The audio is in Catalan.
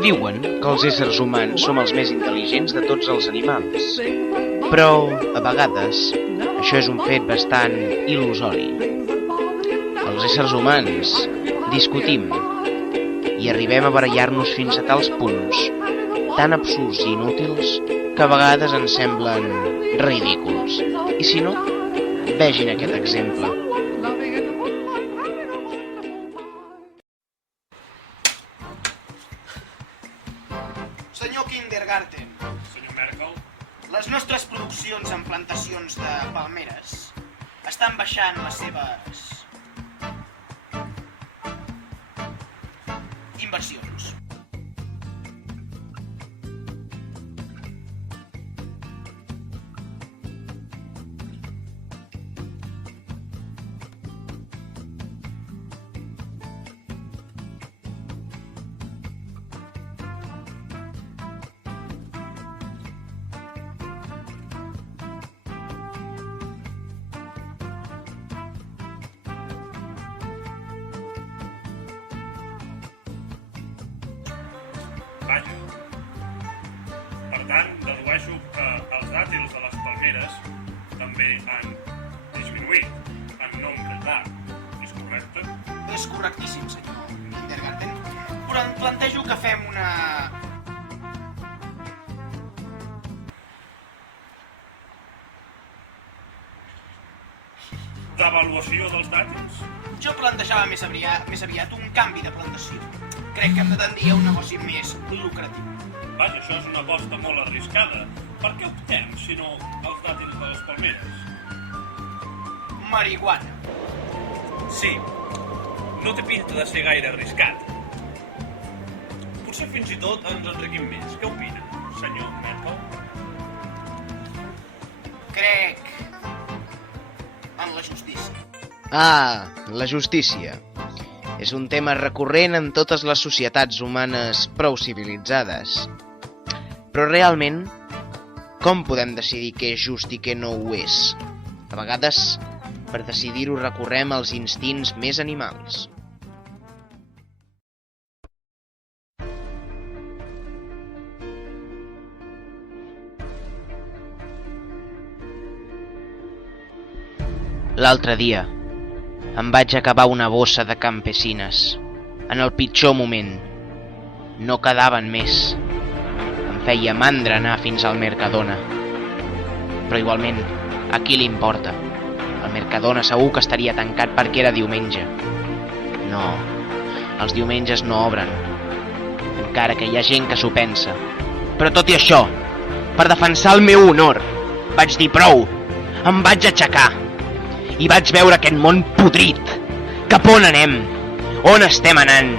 Diuen que els éssers humans som els més intel·ligents de tots els animals, però, a vegades, això és un fet bastant il·lusori. Els éssers humans discutim i arribem a barallar-nos fins a tals punts, tan absurds i inútils, que a vegades ens semblen ridículs. I si no, vegin aquest exemple. Senyor Kindergarten. Senyor Merkel. Les nostres produccions en plantacions de palmeres estan baixant les seves inversions. Vaja. Per tant, dedueixo que els dàtils de les palmeres també han disminuït en nombre d'art. És correcte? És correctíssim, senyor Kindergarten. Però em plantejo que fem una... D'avaluació dels dàtils? Jo plantejava més aviat un canvi de plantació. Crec que hem de tendir a un negoci més lucratiu. Vaja, això és una aposta molt arriscada. Per què optem, si no, els dàtils de les palmeres? Marihuana. Sí, no té pinta de ser gaire arriscat. Potser fins i tot ens enriquim més. Què opina, senyor Merkel? Crec en la justícia. Ah, la justícia. És un tema recurrent en totes les societats humanes prou civilitzades. Però realment, com podem decidir què és just i què no ho és? A vegades, per decidir-ho recorrem als instints més animals. L'altre dia, em vaig acabar una bossa de campesines, en el pitjor moment. No quedaven més. Em feia mandra anar fins al Mercadona. Però igualment, a qui li importa? El Mercadona segur que estaria tancat perquè era diumenge. No, els diumenges no obren. Encara que hi ha gent que s'ho pensa. Però tot i això, per defensar el meu honor, vaig dir prou. Em vaig aixecar. I vaig veure aquest món podrit. Cap on anem? On estem anant?